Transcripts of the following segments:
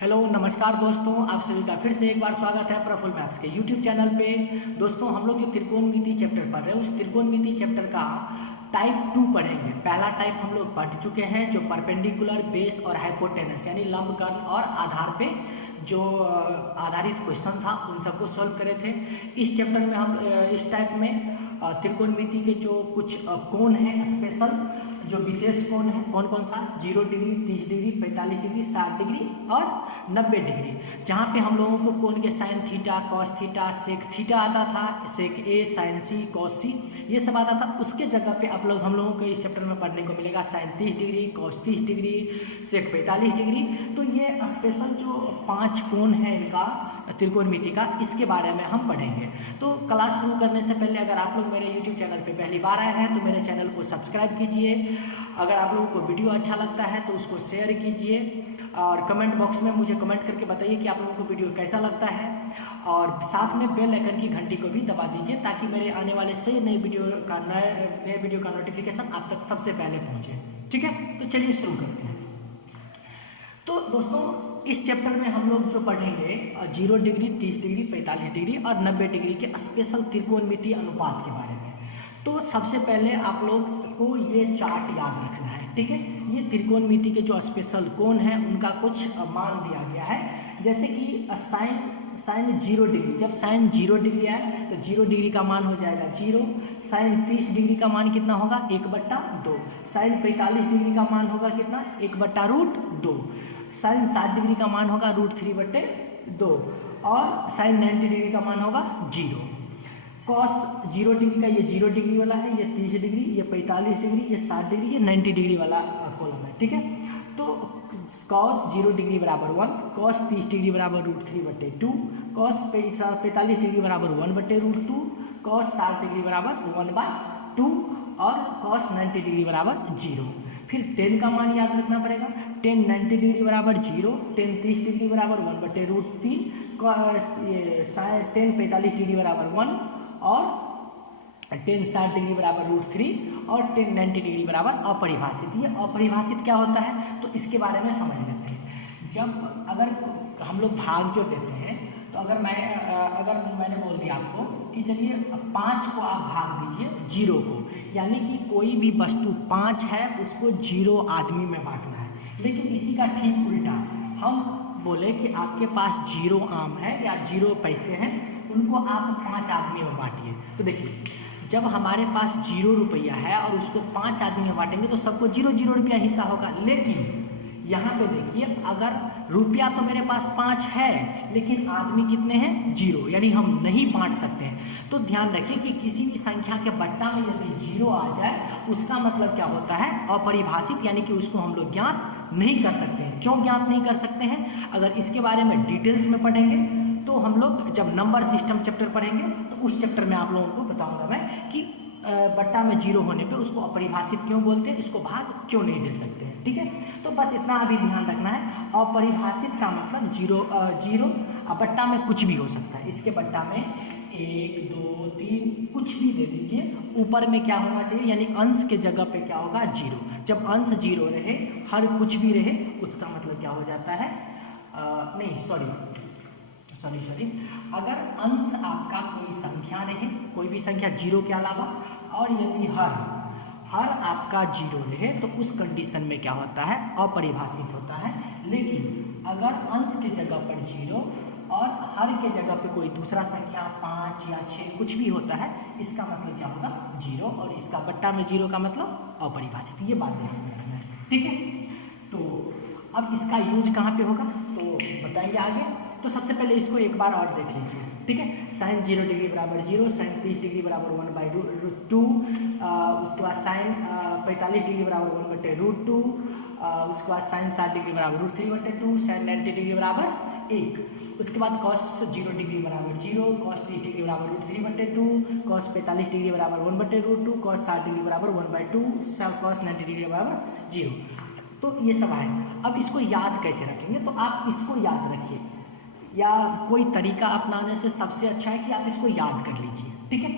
Hello नमस्कार दोस्तों, आप सभी का फिर से एक बार स्वागत है प्रफुल्ल मैथ्स के यूट्यूब चैनल पे। दोस्तों हम लोग जो त्रिकोणमिति चैप्टर पढ़ रहे हैं उस त्रिकोणमिति चैप्टर का टाइप 2 पढ़ेंगे। पहला टाइप हम लोग पढ़ चुके हैं जो परपेंडिकुलर, बेस और हाइपोटेनस यानी लंब, कर्ण और आधार पे जो आधारित क्वेश्चन था उन सबको सॉल्व करे थे। इस चैप्टर में हम इस टाइप में त्रिकोणमिति के जो कुछ कोण हैं, स्पेशल जो विशेष कोण है, कौन कौन सा, 0 डिग्री, 30 डिग्री, 45 डिग्री, 60 डिग्री और 90 डिग्री, जहाँ पे हम लोगों को कोण के sine theta, cos theta, sec theta आता था, सेक ए, साइन सी, कॉस सी, ये सब आता था। उसके जगह पे हम लोगों को इस चैप्टर में पढ़ने को मिलेगा साइन 30 डिग्री, कॉस 30 डिग्री, सेक 45 डिग्री। तो ये स्पेशल जो 5 कोण है इनका त्रिकोणमिति का, इसके बारे में हम पढ़ेंगे। तो क्लास शुरू करने से पहले अगर आप लोग मेरे यूट्यूब चैनल पे पहली बार आए हैं तो मेरे चैनल को सब्सक्राइब कीजिए। अगर आप लोगों को वीडियो अच्छा लगता है तो उसको शेयर कीजिए और कमेंट बॉक्स में मुझे कमेंट करके बताइए कि आप लोगों को वीडियो कैसा लगता है। और साथ में बेल आइकन की घंटी को भी दबा दीजिए ताकि मेरे आने वाले से नए वीडियो का नोटिफिकेशन आप तक सबसे पहले पहुँचे। ठीक है, तो चलिए शुरू करते हैं। तो दोस्तों इस चैप्टर में हम लोग जो पढ़ेंगे 0 डिग्री, 30 डिग्री, 45 डिग्री और 90 डिग्री के स्पेशल त्रिकोणमिति अनुपात के बारे में। तो सबसे पहले आप लोग को ये चार्ट याद रखना है, ठीक है। ये त्रिकोणमिति के जो स्पेशल कोण हैं उनका कुछ मान दिया गया है। जैसे कि साइन 0 डिग्री, जब साइन 0 डिग्री आए तो 0 डिग्री का मान हो जाएगा 0। साइन 30 डिग्री का मान कितना होगा, 1/2। साइन 45 डिग्री का मान होगा कितना, 1/√2। साइन 60 डिग्री का मान होगा √3/2 और साइन 90 डिग्री का मान होगा 0। कॉस 0 डिग्री का ये 0 डिग्री वाला है, ये 30 डिग्री, ये 45 डिग्री, ये 60 डिग्री, ये 90 डिग्री वाला कॉलम है, ठीक है। तो कॉस 0 डिग्री बराबर 1, कॉस 30 डिग्री बराबर √3/2, कॉस 45 डिग्री बराबर 1/√2, कॉस 60 डिग्री बराबर 1/2 और कॉस 90 डिग्री बराबर 0। फिर 10 का मान याद रखना पड़ेगा। 10 90 डिग्री बराबर 0, 10 30 डिग्री बराबर 1/√3, 10 45 डिग्री बराबर 1 और 10 60 डिग्री बराबर √3 और 10 90 डिग्री बराबर अपरिभाषित। ये अपरिभाषित क्या होता है तो इसके बारे में समझ लेते हैं। जब अगर हम लोग भाग जो देते हैं तो अगर मैंने बोल दिया आपको कि चलिए 5 को आप भाग दीजिए 0 को, यानी कि कोई भी वस्तु 5 है उसको 0 आदमी में बांटना है। लेकिन इसी का ठीक उल्टा हम बोले कि आपके पास 0 आम है या 0 पैसे हैं, उनको आप 5 आदमी में बांटिए। तो देखिए जब हमारे पास 0 रुपया है और उसको 5 आदमी में बांटेंगे तो सबको 0 रुपया हिस्सा होगा। लेकिन यहाँ पे देखिए अगर रुपया तो मेरे पास 5 है लेकिन आदमी कितने हैं, 0, यानी हम नहीं बांट सकते हैं। तो ध्यान रखिए कि किसी भी संख्या के बट्टा में यदि 0 आ जाए उसका मतलब क्या होता है, अपरिभाषित, यानी कि उसको हम लोग ज्ञात नहीं कर सकते हैं। क्यों ज्ञात नहीं कर सकते हैं, अगर इसके बारे में डिटेल्स में पढ़ेंगे तो हम लोग जब नंबर सिस्टम चैप्टर पढ़ेंगे तो उस चैप्टर में आप लोगों को बताऊंगा मैं कि बट्टा में 0 होने पे उसको अपरिभाषित क्यों बोलते हैं, इसको भाग क्यों नहीं दे सकते हैं, ठीक है। तो बस इतना अभी ध्यान रखना है। अपरिभाषित का मतलब 0 बट्टा में कुछ भी हो सकता है। इसके बट्टा में 1 2 3 कुछ भी दे दीजिए, ऊपर में क्या होना चाहिए, यानी अंश के जगह पे क्या होगा, 0। जब अंश 0 रहे, हर कुछ भी रहे, उसका मतलब क्या हो जाता है, सॉरी, अगर अंश आपका कोई संख्या रहे, कोई भी संख्या 0 के अलावा, और यदि हर आपका 0 रहे तो उस कंडीशन में क्या होता है, अपरिभाषित होता है। लेकिन अगर अंश के जगह पर 0 और हर के जगह पे कोई दूसरा संख्या 5 या 6 कुछ भी होता है, इसका मतलब क्या होगा, 0, और इसका बट्टा में 0 का मतलब अपरिभाषित। ये बात ध्यान में रखना है, ठीक है। तो अब इसका यूज कहाँ पे होगा तो बताएंगे आगे। तो सबसे पहले इसको एक बार और देख लीजिए, ठीक है। साइन 0 डिग्री बराबर 0, साइन 30 डिग्री बराबर 1/2, उसके बाद साइन 45 डिग्री बराबर 1/√2, उसके बाद साइन 60 डिग्री बराबर √3/2, साइन 90 डिग्री बराबर 1, उसके बाद कॉस 0 डिग्री बराबर 0, कॉस 30 डिग्री बराबर √3/2, कॉस 45 डिग्री बराबर 1/√2, कॉस 60 डिग्री बराबर 1/2, कॉस 90 डिग्री बराबर 0। तो ये सब है। अब इसको याद कैसे रखेंगे, तो आप इसको याद रखिए, या कोई तरीका अपनाने से सबसे अच्छा है कि आप इसको याद कर लीजिए, ठीक है।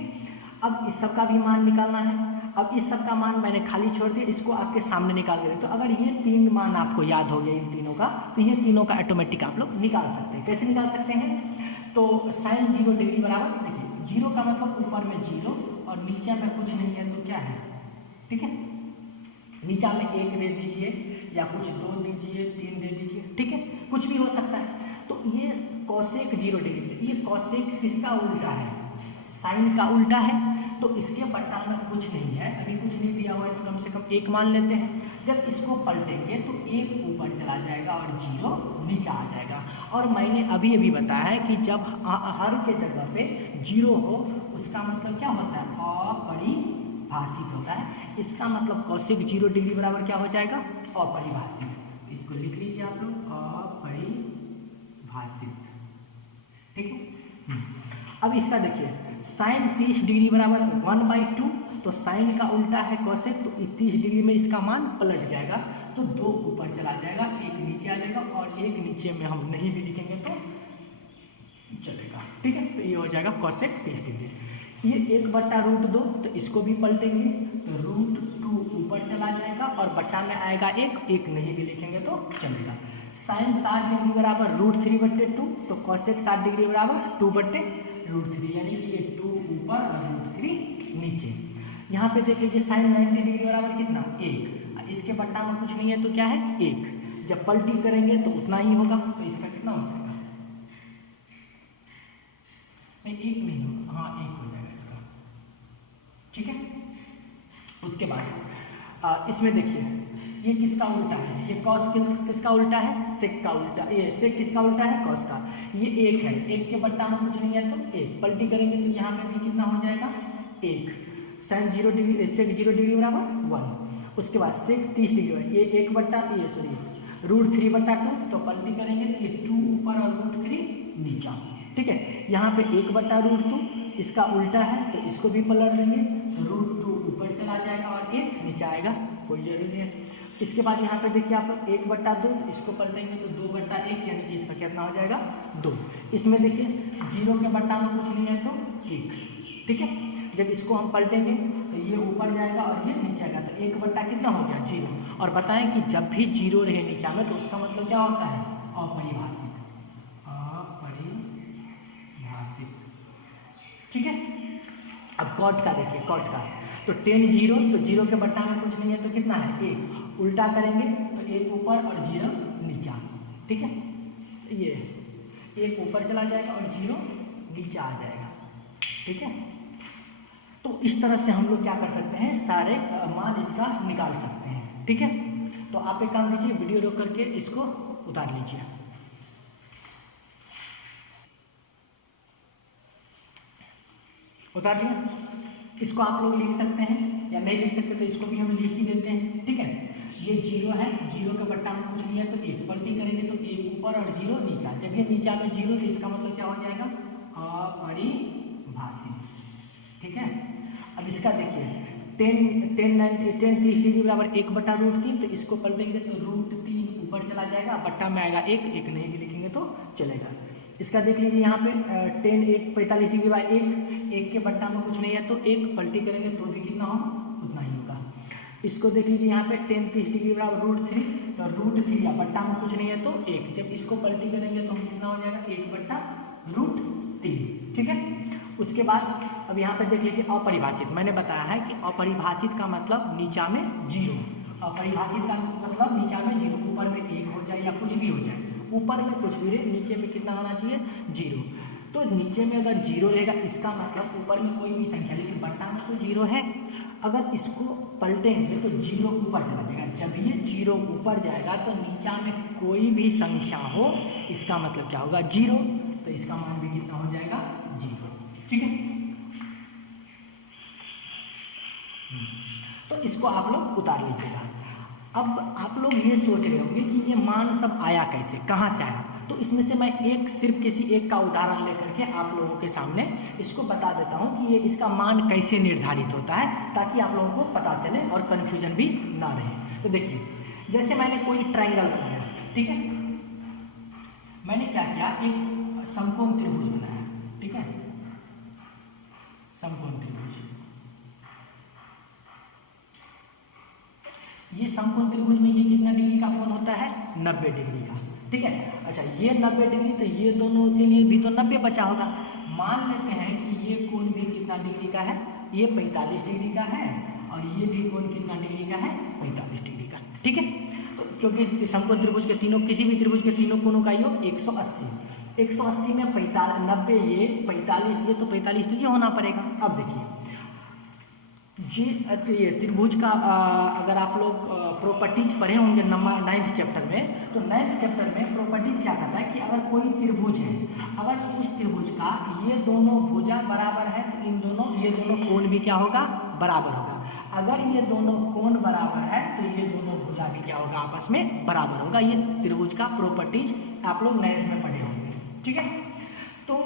अब इस सब का भी मान निकालना है। अब इस सब का मान मैंने खाली छोड़ दिया, इसको आपके सामने निकाल के तो अगर ये 3 मान आपको याद हो गया इन तीनों का, तो ये तीनों का ऑटोमेटिक आप लोग निकाल सकते हैं। कैसे निकाल सकते हैं? तो sin 0 डिग्री बराबर, देखिए 0 का मतलब ऊपर में 0 और नीचे में कुछ नहीं है तो क्या है, ठीक है, नीचा में 1 दे दीजिए या कुछ 2 दीजिए, 3 दे दीजिए, ठीक है, कुछ भी हो सकता है। तो ये कोसेक 0 डिग्री, ये कोसेक किसका उल्टा है? साइन का उल्टा है। तो इसके बट्टा में कुछ नहीं है, अभी कुछ नहीं दिया हुआ है तो कम से कम 1 मान लेते हैं। जब इसको पलटेंगे तो 1 ऊपर चला जाएगा और 0 नीचा आ जाएगा। और मैंने अभी अभी बताया है कि जब हर के जगह पे 0 हो उसका मतलब क्या होता है? अपरिभाषित होता है। इसका मतलब कोसेक 0 डिग्री बराबर क्या हो जाएगा? अपरिभाषित। इसको लिख लीजिए आप लोग, अपरिभाषित, ठीक है। अब इसका देखिए साइन 30 डिग्री बराबर 1/2, तो साइन का उल्टा है कोसेक, तो 30 डिग्री में इसका मान पलट जाएगा, तो 2 ऊपर चला जाएगा, 1 नीचे आ जाएगा और 1 नीचे में हम नहीं भी लिखेंगे तो चलेगा, ठीक है। तो ये हो जाएगा कोसेक 30 डिग्री। ये 1/√2, तो इसको भी पलटेंगे तो √2 ऊपर चला जाएगा और बट्टा में आएगा 1 नहीं भी लिखेंगे तो चलेगा। साइन 60 डिग्री बराबर √3/2, तो कोसेक 60 डिग्री बराबर 2/√3, यानी कि ये 2 ऊपर और √3 नीचे। यहाँ पे देख लीजिए साइन 90 डिग्री बराबर कितना? 1। इसके बट्टा में कुछ नहीं है तो क्या है? 1। जब पलटी करेंगे तो उतना ही होगा, तो इसका कितना हो जाएगा? नहीं 1 नहीं होगा, हाँ 1 हो जाएगा इसका, ठीक है। उसके बाद इसमें देखिए ये किसका उल्टा है? ये कॉस किसका उल्टा है? सेक का उल्टा। ये सेक किसका उल्टा है? कॉस का। ये 1 है, 1 के बट्टा में कुछ नहीं है तो 1, पलटी करेंगे तो यहाँ पे भी कितना हो जाएगा? 1। साइन 0 डिग्री, सेक 0 डिग्री बराबर 1। उसके बाद सेक 30 डिग्री, ये 1/√3/2, तो पलटी करेंगे तो ये 2 ऊपर और √3 नीचा, ठीक है। यहाँ पे 1/√2 इसका उल्टा है तो इसको भी पलट देंगे, √2 ऊपर चला जाएगा और 1 नीचे आएगा, कोई जरूरी नहीं है। इसके बाद यहाँ पे देखिए आप लोग 1/2, इसको पलटेंगे तो 2/1, यानी कि इसका कितना हो जाएगा? 2। इसमें देखिए 0 के बट्टा में कुछ नहीं है तो 1, ठीक है। जब इसको हम पलटेंगे तो ये ऊपर जाएगा और ये नीचे आएगा, तो 1 कितना हो गया? 0। और बताएं कि जब भी 0 रहे नीचा में तो उसका मतलब क्या होता है? अपरिभाषित, ठीक है। अब कॉट का देखिए, कॉट का तो 10 0, तो 0 के बट्टा में कुछ नहीं है तो कितना है? 1। उल्टा करेंगे तो 1 ऊपर और 0 नीचा, ठीक है। ये 1 ऊपर चला जाएगा और 0 नीचा आ जाएगा, ठीक है। तो इस तरह से हम लोग क्या कर सकते हैं? सारे मान इसका निकाल सकते हैं, ठीक है। तो आप एक काम कीजिए, वीडियो रोक करके इसको उतार लीजिए। उतार लिया। इसको आप लोग लिख सकते हैं या नहीं लिख सकते तो इसको भी हम लिख ही देते हैं, ठीक है। ये 0 है, 0 के बट्टा में कुछ नहीं है तो 1, पलटी करेंगे तो 1 ऊपर और 0 नीचा। जब ये नीचा में 0 तो इसका मतलब क्या हो जाएगा? अपरिभाषित, ठीक है। अब इसका देखिए 10 30 डिग्री बराबर 1/√3, तो इसको पलटेंगे तो √3 ऊपर चला जाएगा, बट्टा में आएगा 1 नहीं भी लिखेंगे तो चलेगा। इसका देख लीजिए यहाँ पे 10 1 45 डिग्री बाय 1 के बट्टा में कुछ नहीं है तो 1, पलटी करेंगे तो भी कितना हो? उतना ही होगा। इसको देख लीजिए यहाँ पे 10 30 डिग्री बराबर √3, तो √3 या बट्टा में कुछ नहीं है तो 1, जब इसको पलटी करेंगे तो कितना हो जाएगा? 1/√3, ठीक है। उसके बाद अब यहाँ पे देख लीजिए अपरिभाषित। मैंने बताया है कि अपरिभाषित का मतलब नीचा में 0, अपरिभाषित का मतलब नीचा में 0, ऊपर में 1 हो जाए या कुछ भी हो जाए, ऊपर में कुछ भी रहे, नीचे में कितना होना चाहिए? 0। तो नीचे में अगर 0 रहेगा इसका मतलब ऊपर में कोई भी संख्या, लेकिन बट्टा में तो 0 है। अगर इसको पलटेंगे तो 0 ऊपर चला जाएगा, जब ये 0 ऊपर जाएगा तो नीचा में कोई भी संख्या हो इसका मतलब क्या होगा? 0, तो इसका मान भी कितना हो जाएगा? 0, ठीक है। तो इसको आप लोग उतार लीजिएगा। अब आप लोग ये सोच रहे होंगे कि ये मान सब आया कैसे, कहाँ से आया? तो इसमें से मैं सिर्फ किसी एक का उदाहरण लेकर के आप लोगों के सामने इसको बता देता हूँ कि ये इसका मान कैसे निर्धारित होता है, ताकि आप लोगों को पता चले और कन्फ्यूजन भी ना रहे। तो देखिए, जैसे मैंने कोई ट्रायंगल बनाया, ठीक है, मैंने क्या किया? एक समकोण त्रिभुज बनाया, ठीक है, समकोण त्रिभुज। समकोण त्रिभुज में ये कितना डिग्री का कोण होता है? 90 डिग्री का। ठीक है, अच्छा ये 90 डिग्री, तो ये दोनों के लिए भी तो 90 बचा होगा। मान लेते हैं कि ये कोण भी कितना डिग्री का है? ये 45 डिग्री का है, और ये भी कोण कितना डिग्री का है? 45 डिग्री का। ठीक है, तो क्योंकि समकोण त्रिभुज के तीनों, किसी भी त्रिभुज के तीनों कोणों का योग 180, 180 में 90 ये 45 ये, तो 45 तो ये होना पड़ेगा। अब देखिए ये त्रिभुज का अगर आप लोग प्रॉपर्टीज पढ़े होंगे 9th चैप्टर में, तो 9th चैप्टर में प्रॉपर्टीज क्या कहता है कि अगर कोई त्रिभुज है, अगर उस त्रिभुज का ये दोनों भुजा बराबर है, तो ये दोनों कोण भी क्या होगा? बराबर होगा। अगर ये दोनों कोण बराबर है, तो ये दोनों भुजा भी क्या होगा? आपस में बराबर होगा। ये त्रिभुज का प्रॉपर्टीज आप लोग 9th में पढ़े होंगे। ठीक है, तो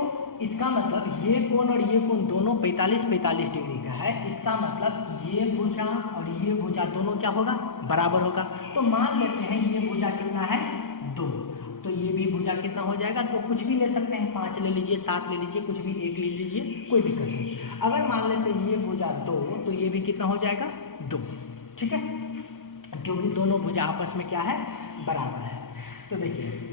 इसका मतलब ये कोण और ये कोण दोनों 45-45 डिग्री का है। इसका मतलब ये भुजा और ये भुजा दोनों क्या होगा? बराबर होगा। तो मान लेते हैं ये भुजा कितना है? 2, तो ये भी भुजा कितना हो जाएगा? तो कुछ भी ले सकते हैं, 5 ले लीजिए, 7 ले लीजिए, कुछ भी 1 ले लीजिए, कोई दिक्कत नहीं। अगर मान लेते हैं ये भुजा 2, तो ये भी कितना हो जाएगा? 2। ठीक है, क्योंकि दोनों भुजा आपस में क्या है? बराबर है। तो देखिए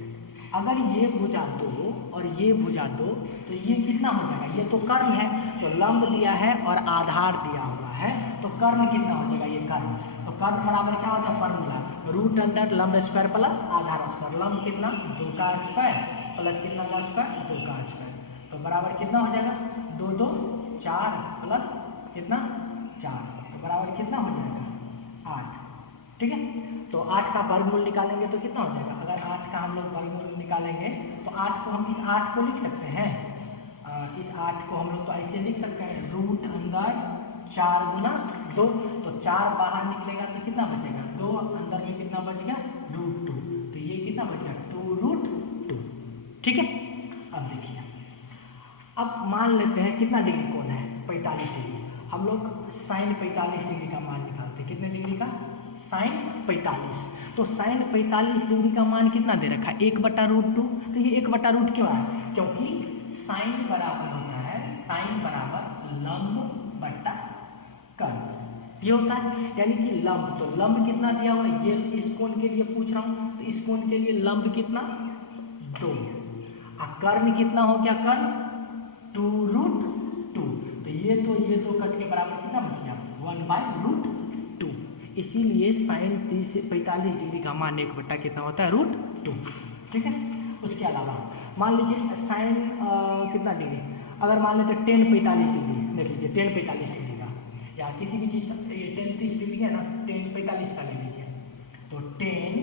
अगर ये भुजा 2 और ये भुजा 2, तो ये कितना हो जाएगा? ये तो कर्ण है, तो लंब दिया है और आधार दिया हुआ है, तो कर्ण कितना हो जाएगा? ये कर्ण, तो कर्ण बराबर क्या होता है? फॉर्मूला रूट अंडर लंब स्क्वायर प्लस आधार स्क्वायर। लंब कितना? 2 का स्क्वायर प्लस कितना का स्क्वायर? 2 का स्क्वायर, तो बराबर कितना हो जाएगा? 2 2 4 प्लस कितना? 4, तो बराबर कितना हो जाएगा? 8। ठीक है, तो 8 का वर्गमूल निकालेंगे तो कितना हो जाएगा? अगर 8 का हम लोग वर्गमूल निकालेंगे तो 8 को हम इस 8 को लिख सकते हैं, इस 8 को हम लोग तो ऐसे लिख सकते हैं, रूट अंदर 4 गुना 2, तो 4 बाहर निकलेगा तो कितना बचेगा? 2, अंदर में कितना बच गया? रूट 2, तो ये कितना बच गया? 2 रूट 2। ठीक है, अब देखिए, अब मान लेते हैं कितना डिग्री कोण है? 45 डिग्री। हम लोग साइन 45 डिग्री का मान निकालते हैं। कितने डिग्री का? साइन 45। तो साइन 45 डिग्री का मान कितना दे रखा है? 1/√2। तो ये 1/√2 क्यों आया? क्योंकि साइन बराबर होता है, साइन बराबर लंब बट्टा कर्ण, ये होता है। यानी कि लंब, तो लंब कितना दिया हुआ है? ये इस कोण के लिए पूछ रहा हूँ, तो इस कोण के लिए लंब कितना? 2। कर्ण कितना हो गया? कर्ण 2√2, तो ये तो कट के बराबर कितना बच गया? 1/√2। इसीलिए साइन 45 डिग्री का मान 1 कितना होता है? √2। ठीक है, उसके अलावा मान लीजिए साइन कितना डिग्री, अगर मान लेते 10 45 डिग्री, देख लीजिए 10 45 डिग्री का, या किसी भी चीज़ का, ये 10 30 डिग्री है ना, 10 45 का ले लीजिए, तो 10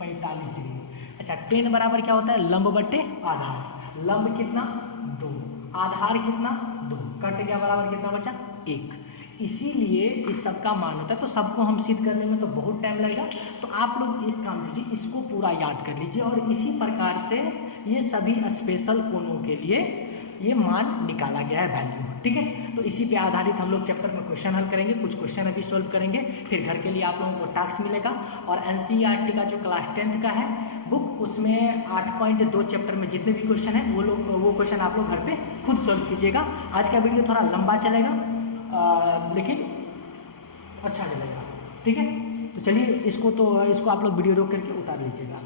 45 डिग्री। अच्छा, 10 बराबर क्या होता है? लंब बट्टे आधार। लंब कितना? 2, आधार कितना? 2, कट गया, बराबर कितना बचा? 1। इसीलिए इस सब का मान होता है। तो सबको हम सिद्ध करने में तो बहुत टाइम लगेगा, तो आप लोग एक काम कीजिए, इसको पूरा याद कर लीजिए, और इसी प्रकार से ये सभी स्पेशल कोणों के लिए ये मान निकाला गया है, वैल्यू। ठीक है, तो इसी पे आधारित हम लोग चैप्टर में क्वेश्चन हल करेंगे, कुछ क्वेश्चन अभी सोल्व करेंगे, फिर घर के लिए आप लोगों को टास्क मिलेगा। और NCERT का जो क्लास 10th का है बुक, उसमें 8.2 चैप्टर में जितने भी क्वेश्चन है वो क्वेश्चन आप लोग घर पे खुद सोल्व कीजिएगा। आज का वीडियो थोड़ा लंबा चलेगा, लेकिन अच्छा चलेगा। ठीक है, तो चलिए इसको आप लोग वीडियो रोक करके उतार लीजिएगा।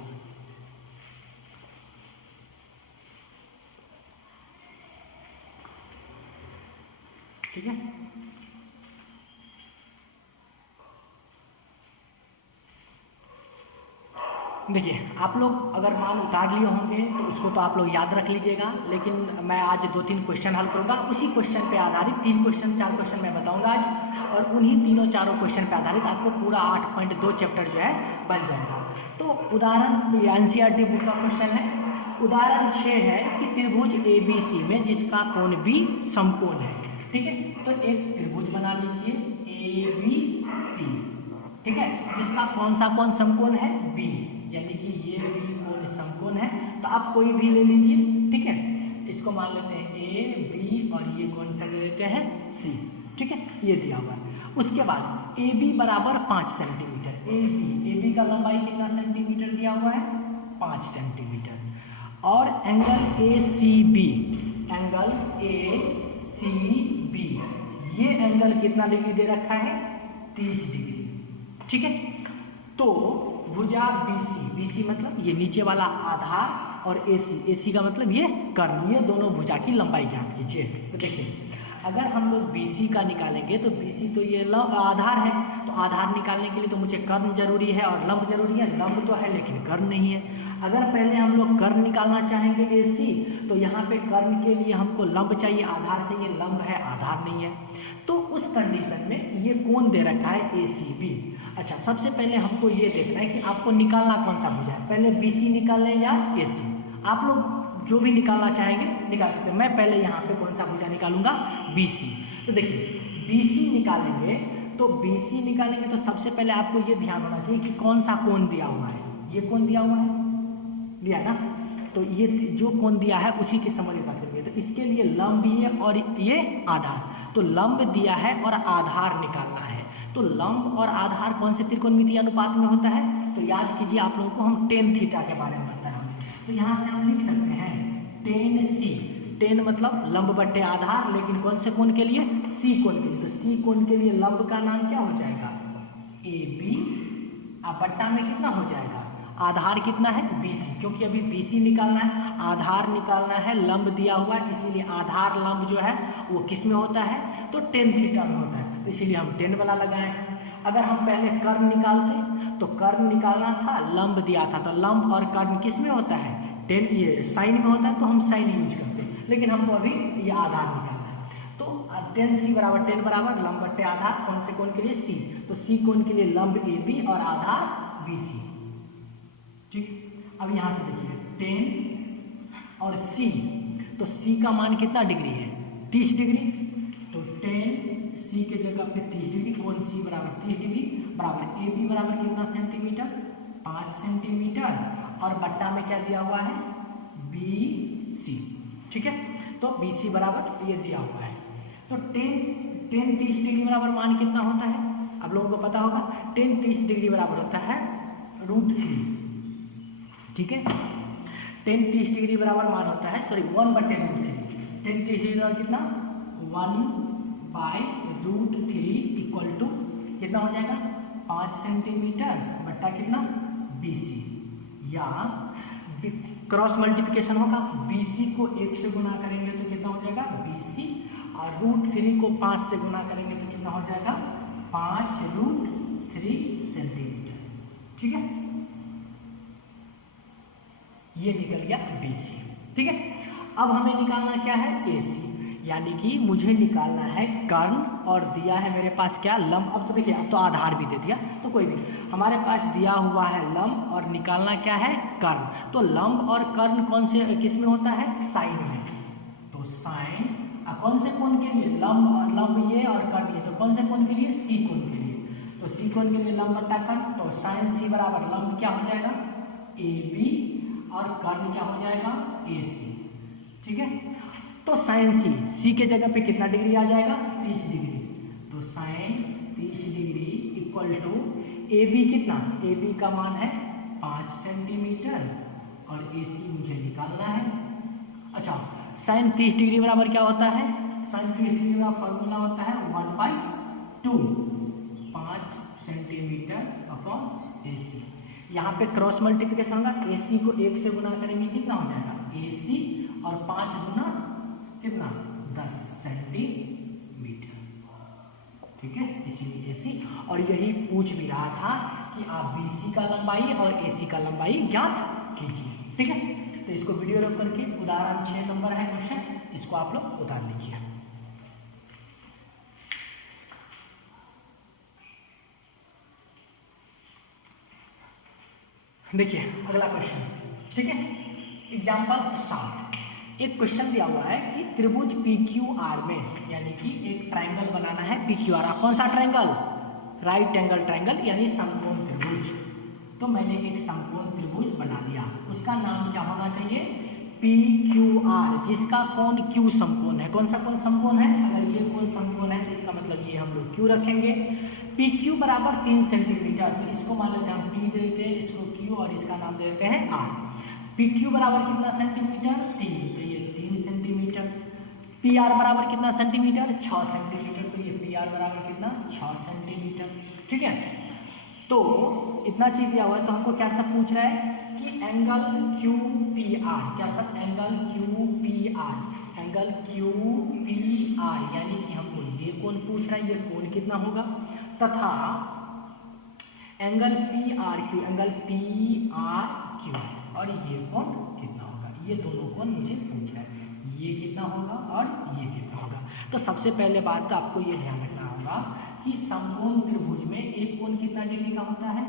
ठीक है, देखिए आप लोग अगर मान उतार लिए होंगे तो उसको तो आप लोग याद रख लीजिएगा, लेकिन मैं आज 2-3 क्वेश्चन हल करूंगा, उसी क्वेश्चन पे आधारित 3 क्वेश्चन 4 क्वेश्चन मैं बताऊंगा आज, और उन्हीं तीनों चारों क्वेश्चन पे आधारित आपको पूरा 8.2 चैप्टर जो है बन जाएगा। तो उदाहरण NCERT बुक का क्वेश्चन है, उदाहरण 6 है कि त्रिभुज ABC में जिसका कोण B समकोण है। ठीक है, तो एक त्रिभुज बना लीजिए ABC, ठीक है, जिसका कौन सा कोण समकोण है? B, यानी कि ये भी कोण समकोण है, तो आप कोई भी ले लीजिए। ठीक है, इसको मान लेते हैं A B, और ये कौन सा ले लेते हैं? C। ठीक है, ये दिया हुआ है। उसके बाद AB बराबर 5 सेंटीमीटर। AB का लंबाई कितना सेंटीमीटर दिया हुआ है? 5 सेंटीमीटर। और एंगल ACB, एंगल ACB, ये एंगल कितना डिग्री दे रखा है? 30 डिग्री। ठीक है, तो भुजा BC, BC मतलब ये नीचे वाला आधार, और AC, AC का मतलब ये कर्ण, ये दोनों भुजा की लंबाई ज्ञात कीजिए। तो देखिए अगर हम लोग BC का निकालेंगे तो BC तो ये आधार है, तो आधार निकालने के लिए तो मुझे कर्ण जरूरी है और लंब जरूरी है। लंब तो है लेकिन कर्ण नहीं है। अगर पहले हम लोग कर्ण निकालना चाहेंगे AC, तो यहाँ पे कर्ण के लिए हमको लंब चाहिए, आधार चाहिए, लंब है आधार नहीं है। तो उस कंडीशन में ये कोण दे रखा है ACB। अच्छा, सबसे पहले हमको ये देखना है कि आपको निकालना कौन सा भुजा है, पहले BC निकाल लें या AC। आप लोग जो भी निकालना चाहेंगे निकाल सकते हैं। मैं पहले यहाँ पे कौन सा भुजा निकालूंगा, BC। तो देखिए BC निकालेंगे, तो BC निकालेंगे तो सबसे पहले आपको ये ध्यान होना चाहिए कि कौन सा कोण दिया हुआ है। ये कोण दिया हुआ है, दिया ना, तो ये जो कोण दिया है उसी की समझ बात करेंगे। तो इसके लिए लंब ये और ये आधार, तो लंब दिया है और आधार निकालना है। तो लंब और आधार कौन से त्रिकोणमितीय अनुपात में होता है, तो याद कीजिए आप लोगों को हम टेन थीटा के बारे में बताया। तो यहाँ से हम लिख सकते हैं टेन C, टेन मतलब लंब बट्टे आधार, लेकिन कौन से कोण के लिए, C कोण के लिए। तो C कोण के लिए लंब का नाम क्या हो जाएगा, AB, बट्टा में कितना हो जाएगा, आधार कितना है BC, क्योंकि अभी BC निकालना है, आधार निकालना है, लंब दिया हुआ है, इसीलिए आधार लंब जो है वो किस में होता है, तो टेन थीटा में होता है, तो इसीलिए हम टेन वाला लगाए हैं। अगर हम पहले कर्ण निकालते तो कर्ण निकालना था, लंब दिया था, तो लंब और कर्ण किस में होता है, टेन, ये साइन में होता है, तो हम साइन यूज करते हैं, लेकिन हमको अभी ये आधार निकालना है। तो टेन C बराबर टेन बराबर लंब बट्टे आधार, कौन से कोण के लिए, C, तो C कोण के लिए लंब AB और आधार BC। ठीक, अब यहाँ से देखिए टेन और C, तो C का मान कितना डिग्री है, 30 डिग्री, तो टेन C के जगह पे 30 डिग्री, कोण C बराबर 30 डिग्री, बराबर AB बराबर कितना सेंटीमीटर, 5 सेंटीमीटर, और बट्टा में क्या दिया हुआ है, BC। ठीक है, तो BC बराबर ये दिया हुआ है। तो टेन 30 डिग्री बराबर मान कितना होता है, आप लोगों को पता होगा, टेन 30 डिग्री बराबर होता है √3। ठीक है, टेन 30 डिग्री बराबर मान होता है, सॉरी 1/√3। टेन 30 डिग्री बराबर कितना, 1/√3 इक्वल टू कितना हो जाएगा, 5 सेंटीमीटर बट्टा कितना, BC, या क्रॉस मल्टीप्लिकेशन होगा, BC को 1 से गुना करेंगे तो कितना हो जाएगा BC, और √3 को 5 से गुना करेंगे तो कितना हो जाएगा 5√3 सेंटीमीटर। ठीक है, ये निकल गया BC। ठीक है, अब हमें निकालना क्या है, AC, यानी कि मुझे निकालना है कर्ण, और दिया है मेरे पास क्या, लंब। अब तो देखिए, अब तो आधार भी दे दिया, तो कोई भी, हमारे पास दिया हुआ है लंब, और निकालना क्या है, कर्ण। तो लंब और कर्ण कौन से किस में होता है, साइन में, तो साइन, कौन से कोण के लिए, लंब, और लंब ये और कर्ण ये, तो कौन से कोण के लिए, C कोण के लिए, तो C कोण के लिए लंब बट्टा कर्ण, तो साइन C बराबर लंब क्या हो जाएगा AB, और कर्ण क्या हो जाएगा AC। ठीक है, तो साइन C के जगह पे कितना डिग्री आ जाएगा, 30 डिग्री, तो sine 30 degree equal to AB कितना, AB का मान है 5 सेंटीमीटर, और AC मुझे निकालना है। अच्छा, साइन 30 डिग्री बराबर क्या होता है, साइन 30 डिग्री का फॉर्मूला होता है 1/2, 5 सेंटीमीटर अपॉन AC। यहाँ पे क्रॉस मल्टीप्लिकेशन होगा, AC को 1 से गुना करेंगे कितना हो जाएगा AC, और 5 गुना कितना 10 सेंटीमीटर। ठीक है, इसीलिए AC, और यही पूछ भी रहा था कि आप BC का लंबाई और AC का लंबाई ज्ञात कीजिए। ठीक है, तो इसको वीडियो रोक करके उदाहरण 6 नंबर है क्वेश्चन, इसको आप लोग उतार लीजिए। देखिए अगला क्वेश्चन। ठीक है, एग्जाम्पल 7, एक क्वेश्चन दिया हुआ है कि त्रिभुज PQR में, यानी कि एक ट्राइंगल बनाना है PQR। कौन सा ट्राइंगल, राइट एंगल ट्राइंगल, यानी समकोण त्रिभुज। तो मैंने एक समकोण त्रिभुज बना लिया, उसका नाम क्या होना चाहिए, PQR, जिसका कोण Q समकोण है। कौन सा कोण समकोण है, अगर ये कोण समकोण है तो इसका मतलब ये हम लोग Q रखेंगे। PQ बराबर 3 सेंटीमीटर, तो इसको मान लेते हैं हम P दे देते हैं, इसको Q, और इसका नाम दे देते हैं R। PQ बराबर कितना सेंटीमीटर, 3, तो ये 3 सेंटीमीटर। PR बराबर कितना सेंटीमीटर, 6 सेंटीमीटर, तो ये PR बराबर कितना 6 सेंटीमीटर। ठीक है, तो इतना चीज दिया हुआ है, तो हमको क्या सब पूछ रहा है कि एंगल क्यू पी आर, क्या सब angle Q P R, angle Q P R यानी कि हमको ये कोण पूछ रहा है, ये कोण कितना होगा, तथा angle P R Q, angle P R Q और ये कोण कितना होगा, ये दोनों कोण मुझे पूछ रहा है, ये कितना होगा और ये कितना होगा। तो सबसे पहले बात तो आपको ये ध्यान रखना होगा कि समकोण त्रिभुज में एक कोण कितना डिग्री का होता है,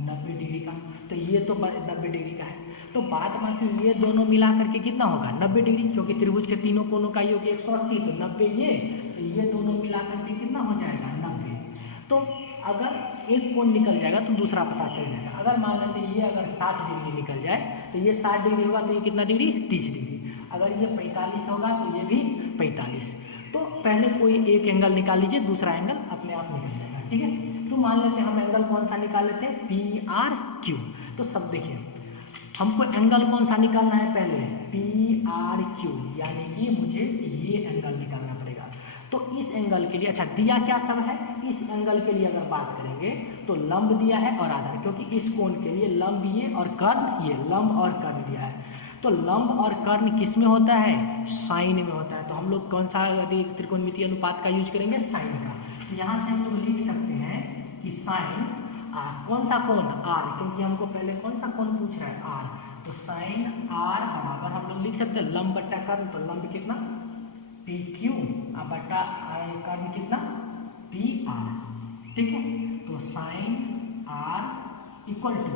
90 डिग्री का, तो ये तो 90 डिग्री का है। तो बात बाकी ये दोनों मिला करके कितना होगा 90 डिग्री, क्योंकि त्रिभुज के तीनों कोणों का योग 180, तो 90 ये, तो ये दोनों मिला करके कितना हो जाएगा 90। तो अगर एक कोण निकल जाएगा तो दूसरा पता चल जाएगा। अगर मान लेते हैं ये अगर 60 डिग्री निकल जाए तो ये 60 डिग्री होगा, तो ये कितना डिग्री 30 डिग्री, अगर ये 45 होगा तो ये भी 45। तो पहले कोई एक एंगल निकाल लीजिए, दूसरा एंगल अपने आप निकल जाएगा, ठीक है। तो मान लेते हैं हम एंगल कौन सा निकाल लेते हैं, पी आर क्यू। तो सब देखिए हमको एंगल कौन सा निकालना है, पहले पी आर क्यू, यानी कि मुझे ये एंगल निकालना पड़ेगा। तो इस एंगल के लिए अच्छा दिया क्या सब है, इस एंगल के लिए अगर बात करेंगे तो लंब दिया है और आधार, क्योंकि इस कोण के लिए लंब ये और कर्ण ये, लंब और कर्ण दिया है। तो लंब और कर्ण किस में होता है, साइन में होता है। तो हम लोग कौन सा त्रिकोणमितीय अनुपात का यूज करेंगे, साइन का। यहाँ से हम लोग लिख सकते हैं कि साइन कौन सा कोण आर, क्योंकि हमको पहले कौन सा कोण पूछ रहा है आर, तो साइन आर बराबर हम लोग लिख सकते हैं लंब बट्टा कर्ण, तो लंब कितना पी क्यू बट्टा कर्ण कितना पी आर, ठीक है। तो साइन आर इक्वल टू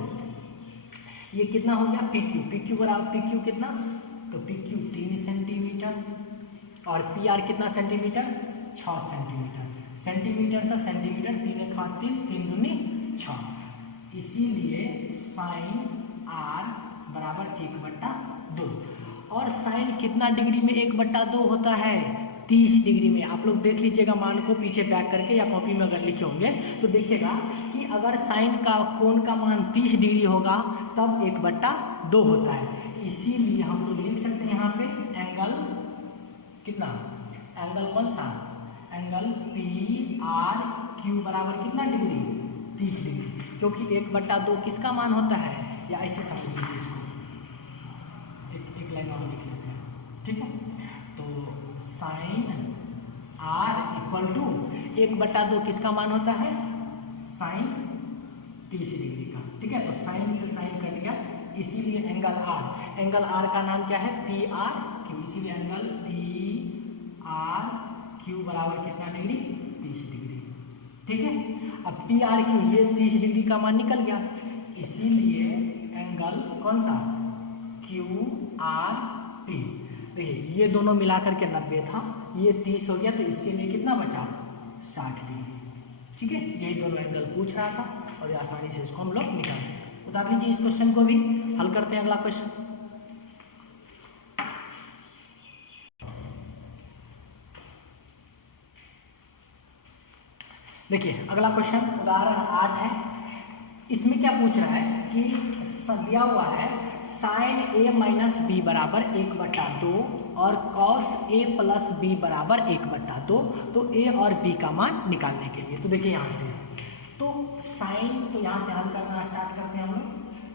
ये कितना हो गया पी क्यू बराबर पी क्यू कितना, तो पी क्यू 3 सेंटीमीटर और पी आर कितना सेंटीमीटर 6 सेंटीमीटर, सेंटीमीटर से सेंटीमीटर 3 × 3 3 दूनी 6, इसीलिए साइन आर बराबर 1/2। और साइन कितना डिग्री में 1/2 होता है, 30 डिग्री में। आप लोग देख लीजिएगा मान को पीछे बैक करके या कॉपी में अगर लिखे होंगे तो देखिएगा कि अगर साइन का कोण का मान 30 डिग्री होगा तब 1/2 होता है। इसीलिए हम लोग लिख सकते हैं यहाँ पे एंगल कितना, एंगल कौन सा, एंगल पी आर क्यू बराबर कितना डिग्री 30 डिग्री, क्योंकि 1/2 किसका मान होता है, या ऐसे समझ लीजिए इसको, एक लाइन और लिख लेते हैं, ठीक है। तो साइन आर इक्वल टू 1/2 किसका मान होता है, साइन 30 डिग्री का, ठीक है। तो साइन से साइन कट गया, इसीलिए एंगल आर का नाम क्या है, पी आर क्यू, इसीलिए एंगल पी आर क्यू बराबर कितना डिग्री 30 डिग्री, ठीक है। अब पी आर क्यू ये 30 डिग्री का मान निकल गया, इसीलिए एंगल कौन सा क्यू आर पी, देखिए ये दोनों मिलाकर के 90 था, ये 30 हो गया, तो इसके लिए कितना बचा 60 डिग्री, ठीक है। यही दोनों एंगल पूछ रहा था और ये आसानी से इसको हम लोग निकाल सकते हैं। उतार लीजिए इस क्वेश्चन को भी, हल करते हैं अगला क्वेश्चन। देखिए अगला क्वेश्चन उदाहरण 8 है। इसमें क्या पूछ रहा है कि दिया हुआ है साइन ए माइनस बी बराबर 1/2 और कॉस ए प्लस बी बराबर 1/2, तो ए और बी का मान निकालने के लिए। तो देखिए यहाँ से तो साइन, तो यहाँ से हल करना स्टार्ट करते हैं हम लोग।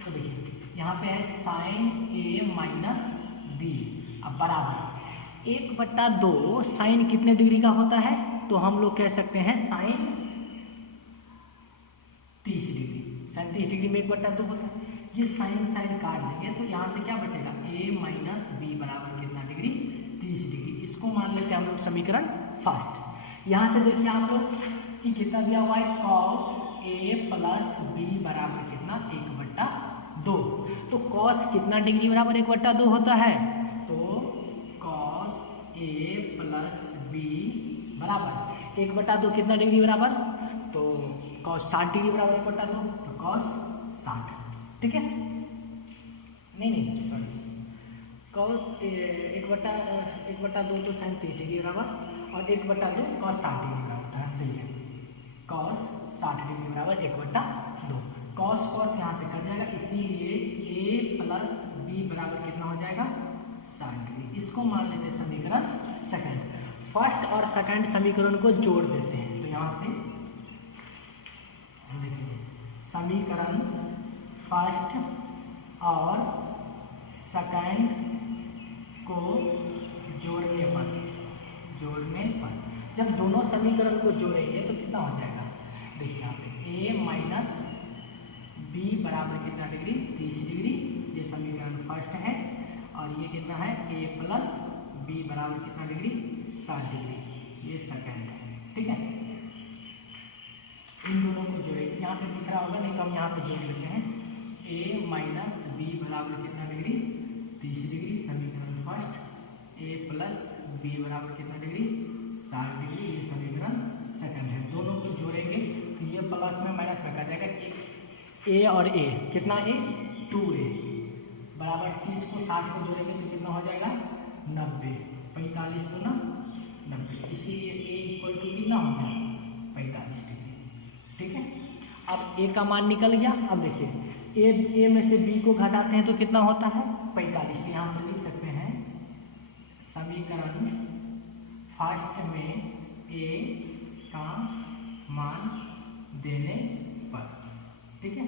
तो देखिए यहाँ पे है साइन ए माइनस बी अब बराबर 1/2, साइन कितने डिग्री का होता है, तो हम लोग कह सकते हैं साइन 30 डिग्री, साइन 30 डिग्री में 1/2 होता है। ये साइन काट देंगे तो यहाँ से क्या बचेगा, ए माइनस बी बराबर कितना डिग्री 30 डिग्री। इसको मान लेते हैं हम लोग समीकरण फर्स्ट। यहाँ से देखिए आप लोग कि कितना दिया हुआ है, कॉस ए प्लस बी बराबर कितना 1/2। तो कॉस कितना डिग्री बराबर 1/2 होता है, तो कॉस ए प्लस बी बराबर 1/2 कितना डिग्री बराबर, तो कॉस 60 डिग्री बराबर 1/2, तो कॉस 60, ठीक है। नहीं सॉरी, कॉस 1/2 तो साइन 30 डिग्री बराबर और 1/2 कॉस 60 डिग्री बराबर होता है, सही है। कॉस 60 डिग्री बराबर 1/2, कॉस यहाँ से कट जाएगा, इसीलिए ए प्लस बी बराबर कितना हो जाएगा 60 डिग्री। इसको मान लेते हैं समीकरण सेकंड। फर्स्ट और सेकंड समीकरण को जोड़ देते हैं, तो यहाँ से देखिए समीकरण फर्स्ट और सेकंड को जोड़ने पर जब दोनों समीकरण को जोड़ेंगे तो कितना हो जाएगा, देखिए यहाँ पे a माइनस बी बराबर कितना डिग्री, 30 डिग्री, ये समीकरण फर्स्ट है, और ये कितना है a प्लस बी बराबर कितना डिग्री, 60 डिग्री, ये सेकंड है। ठीक है, इन दोनों को जोड़ेंगे, यहाँ पे दिख रहा होगा, नहीं तो हम यहाँ पे जोड़ लेते हैं, a माइनस बी बराबर कितना डिग्री, 30 डिग्री, समीकरण फर्स्ट, a प्लस बी बराबर कितना डिग्री, 60 डिग्री, ये समीकरण सेकंड है। दोनों को जोड़ेंगे तो ये प्लस में माइनस में कर जाएगा, a और a कितना, a 2a बराबर 30 को 60 को जोड़ेंगे तो कितना हो जाएगा 90, 45 को ना 90, इसीलिए a इक्वल टू कितना हो गया 45 डिग्री। ठीक है, अब a का मान निकल गया। अब देखिए a में से b को घटाते हैं तो कितना होता है 45, तो यहाँ से लिख सकते हैं समीकरण फर्स्ट में a का मान देने पर। ठीक है,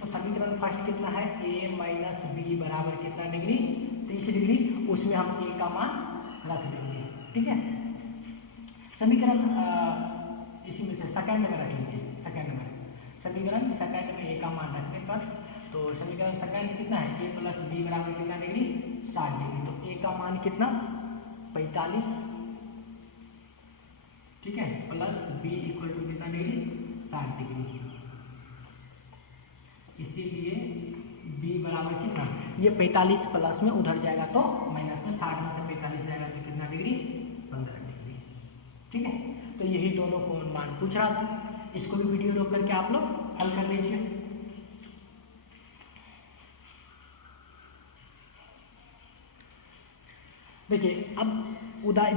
तो समीकरण फर्स्ट कितना है, a माइनस बी बराबर कितना डिग्री, 30 डिग्री, उसमें हम a का मान रख देंगे। ठीक है, समीकरण इसी में से सेकंड में रख लीजिए, सेकंड में समीकरण सेकंड में a का मान रखने पर, तो समीकरण सेकंड कितना है, a प्लस बी बराबर कितना डिग्री, 60 डिग्री, तो a का मान कितना 45, ठीक है, प्लस b इक्वल टू कितना डिग्री, 60 डिग्री, इसीलिए b बराबर कितना, ये 45 प्लस में उधर जाएगा तो माइनस में, 60 में से 45 जाएगा तो कितना डिग्री, 15 डिग्री। ठीक है, तो यही दोनों को मान पूछ रहा था, इसको भी वीडियो रोक करके आप लोग हल कर लीजिए। देखिए अब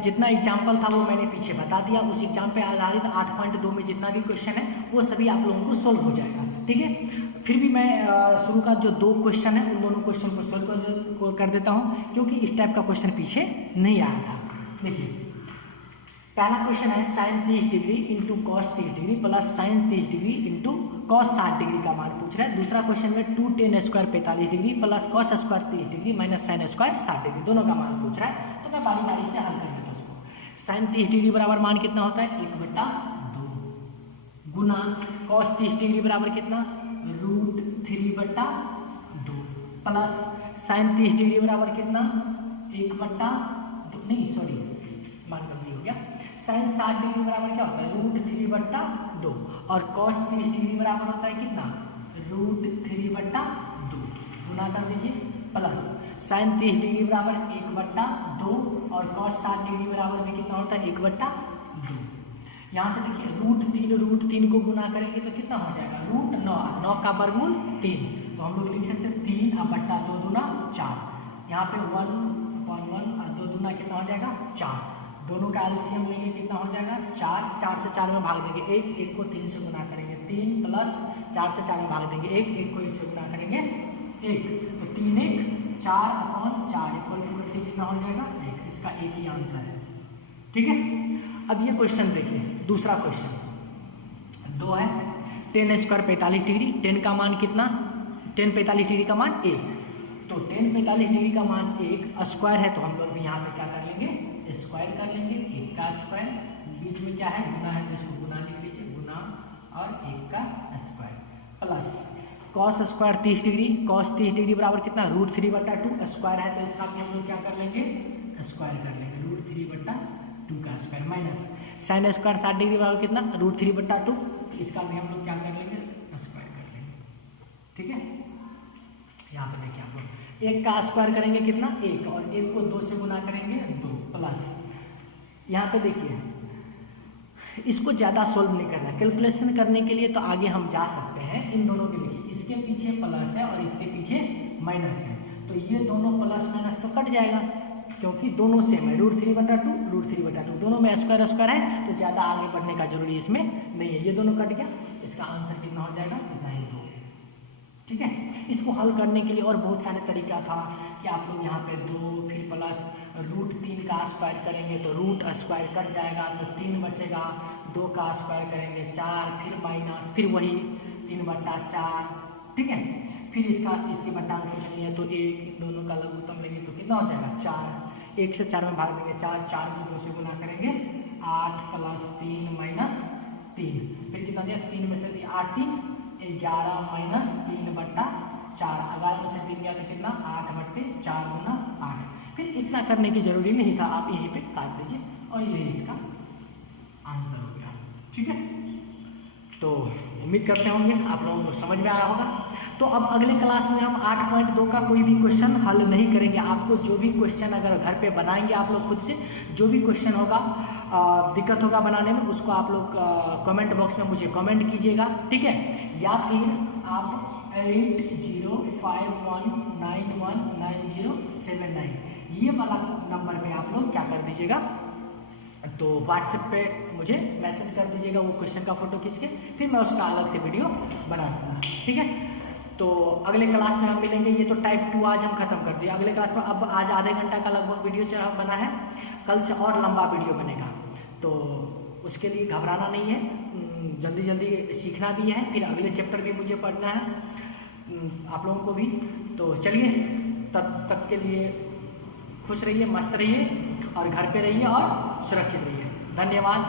जितना एग्जाम्पल था वो मैंने पीछे बता दिया, उस एग्जाम पे आधारित 8.2 में जितना भी क्वेश्चन है वो सभी आप लोगों को सोल्व हो जाएगा। ठीक है, फिर भी मैं शुरू का जो 2 क्वेश्चन है उन दोनों क्वेश्चन को सोल्व कर देता हूँ, क्योंकि इस टाइप का क्वेश्चन पीछे नहीं आया था। देखिए पहला क्वेश्चन है sine 30 degree into cos 30 degree plus sine 30 degree into cos 60 degree का मान पूछ रहा है। दूसरा क्वेश्चन में 2 tan square 45 degree plus cos square 30 degree minus sine square 60 degree, दोनों का मान पूछ रहा है, तो मैं बारी बारी से हल कर देता हूँ उसको। साइन 30 डिग्री बराबर मान कितना होता है 1/2 गुना कॉस 30 डिग्री बराबर कितना √3/2 प्लस साइन 30 डिग्री बराबर कितना 1/2, नहीं सॉरी मान गलती हो गया, साइन 60 डिग्री बराबर क्या होता है √3/2 और कॉस 30 डिग्री बराबर होता है कितना √3/2, गुना कर दीजिए, प्लस साइन 30 डिग्री बराबर 1/2 और कॉस 60 डिग्री बराबर भी कितना होता है 1/2। यहाँ से देखिए √3 को गुना करेंगे तो कितना हो जाएगा √9 का वर्गमूल 3, तो हम लोग लिख सकते हैं 3/2 दूना 4, यहाँ पे 1/1 और 2 दूना कितना हो जाएगा 4, दोनों का एलसीएम लेंगे कितना हो जाएगा 4 से 4 में भाग देंगे 1 को 3 से गुना करेंगे 3 प्लस 4 से 4 में भाग देंगे 1 को 1 से गुना करेंगे 1, तो 3 1 4/4 इक्वल टू कितना हो जाएगा 1, इसका एक ही आंसर है। ठीक है, अब ये क्वेश्चन देखिए, दूसरा क्वेश्चन 2 है, tan स्क्वायर 45 डिग्री, tan का मान कितना, tan 45 डिग्री का मान 1, तो tan 45 डिग्री का मान 1 स्क्वायर है, तो हम लोग भी यहाँ पे क्या कर लेंगे स्क्वायर कर लेंगे, 1 का स्क्वायर, बीच में क्या है गुना है तो इसको गुना लिख लीजिए, गुना और 1 का square, plus cos square 30 degree, cos 30 degree बराबर कितना √3/2 स्क्वायर है, तो इसका भी हम लोग क्या कर लेंगे स्क्वायर कर लेंगे, √3/2 का square, minus sine square 60 degree बराबर कितना √3/2, इसका भी हम लोग क्या कर लेंगे स्क्वायर कर लेंगे। ठीक है, यहाँ पे देखिए आप लोग 1 का स्क्वायर करेंगे कितना 1 और 1 को 2 से गुना करेंगे 2, प्लस यहाँ पे देखिए इसको ज़्यादा सोल्व नहीं करना, कैलकुलेशन करने के लिए तो आगे हम जा सकते हैं, इन दोनों के देखिए इसके पीछे प्लस है और इसके पीछे माइनस है, तो ये दोनों प्लस माइनस तो कट जाएगा क्योंकि दोनों सेम है, √3/2 दोनों में स्क्वायर स्क्वायर है, तो ज़्यादा आगे बढ़ने का जरूरी इसमें नहीं है, ये दोनों कट गया, इसका आंसर कितना हो जाएगा कितना ही 2। ठीक है, इसको हल करने के लिए और बहुत सारे तरीका था कि आप लोग यहाँ पे 2 फिर प्लस √3 का स्क्वायर करेंगे तो रूट स्क्वायर कट जाएगा तो 3 बचेगा, 2 का स्क्वायर करेंगे 4, फिर माइनस, फिर वही 3/4, ठीक है। फिर इसके बट्टा में कुछ नहीं है तो 1, इन दोनों का लघुत्तम लेंगे तो कितना हो जाएगा 4, 1 से 4 में भाग देंगे 4, 4 को 2 से गुना करेंगे 8 + 3 - 3, फिर कितना दिया 3 में से 8 3 11 - 3/4, 11 में से 3 गया तो कितना 8/4 गुना 8। फिर इतना करने की जरूरी नहीं था, आप यहीं पे काट दीजिए और ये इसका आंसर हो गया, ठीक है। तो उम्मीद करते होंगे आप लोगों को समझ में आया होगा। तो अब अगले क्लास में हम 8.2 का कोई भी क्वेश्चन हल नहीं करेंगे। आपको जो भी क्वेश्चन अगर घर पे बनाएंगे आप लोग खुद से, जो भी क्वेश्चन होगा दिक्कत होगा बनाने में, उसको आप लोग कमेंट बॉक्स में मुझे कमेंट कीजिएगा, ठीक है। या फिर आप 8051919079 ये वाला नंबर पे आप लोग क्या कर दीजिएगा, तो व्हाट्सएप पे मुझे मैसेज कर दीजिएगा वो क्वेश्चन का फोटो खींच के, फिर मैं उसका अलग से वीडियो बना दूँगा, ठीक है। तो अगले क्लास में हम मिलेंगे। ये तो टाइप 2 आज हम खत्म कर दिए। अगले क्लास में अब आज आधे घंटा का लगभग वीडियो बना है, कल से और लंबा वीडियो बनेगा, तो उसके लिए घबराना नहीं है, जल्दी जल्दी सीखना भी है, फिर अगले चैप्टर भी मुझे पढ़ना है आप लोगों को भी। तो चलिए तब तक के लिए खुश रहिए, मस्त रहिए और घर पे रहिए और सुरक्षित रहिए। धन्यवाद।